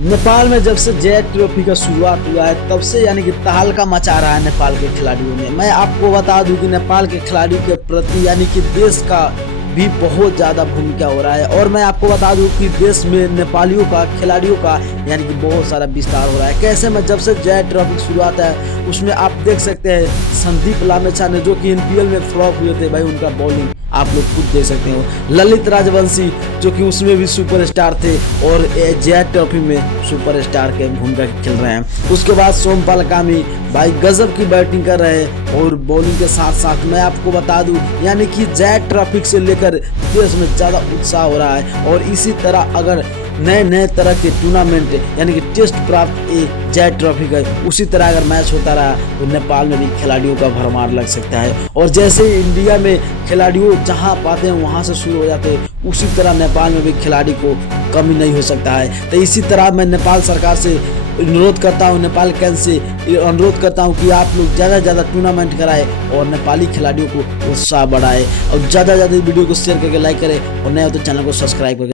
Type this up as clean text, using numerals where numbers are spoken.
नेपाल में जब से जय ट्रॉफी का शुरुआत हुआ है तब से यानी कि तहलका मचा रहा है नेपाल के खिलाड़ियों ने। मैं आपको बता दूं कि नेपाल के खिलाड़ियों के प्रति यानी कि देश का भी बहुत ज़्यादा भूमिका हो रहा है। और मैं आपको बता दूं कि देश में नेपालियों का खिलाड़ियों का यानी कि बहुत सारा विस्तार हो रहा है। कैसे में जब से जय ट्रॉफी की शुरुआत है उसमें आप देख सकते हैं संदीप लामेछा ने जो कि एनपीएल में फ्लॉप हुए थे भाई, उनका बॉलिंग आप लोग खुद देख सकते हो। ललित राजवंशी जो कि उसमें भी सुपरस्टार थे और जय ट्रॉफी में सुपरस्टार के भूमिका खेल रहे हैं। उसके बाद सोमपाल कामी भाई गजब की बैटिंग कर रहे हैं और बॉलिंग के साथ साथ मैं आपको बता दूं यानी कि जय ट्रॉफी से लेकर देश में ज़्यादा उत्साह हो रहा है। और इसी तरह अगर नए नए तरह के टूर्नामेंट यानी कि टेस्ट प्राप्त जय ट्रॉफी का उसी तरह अगर मैच होता रहा तो नेपाल में भी खिलाड़ियों का भरमार लग सकता है। और जैसे इंडिया में खिलाड़ियों जहां पाते हैं वहां से शुरू हो जाते हैं, उसी तरह नेपाल में भी खिलाड़ी को कमी नहीं हो सकता है। तो इसी तरह मैं नेपाल सरकार से अनुरोध करता हूँ, नेपाल कैंस से अनुरोध करता हूँ कि आप लोग ज़्यादा से ज़्यादा टूर्नामेंट कराएं और नेपाली खिलाड़ियों को उत्साह बढ़ाएं और ज़्यादा से ज़्यादा वीडियो को शेयर करके लाइक करें और नए हो तो चैनल को सब्सक्राइब करें।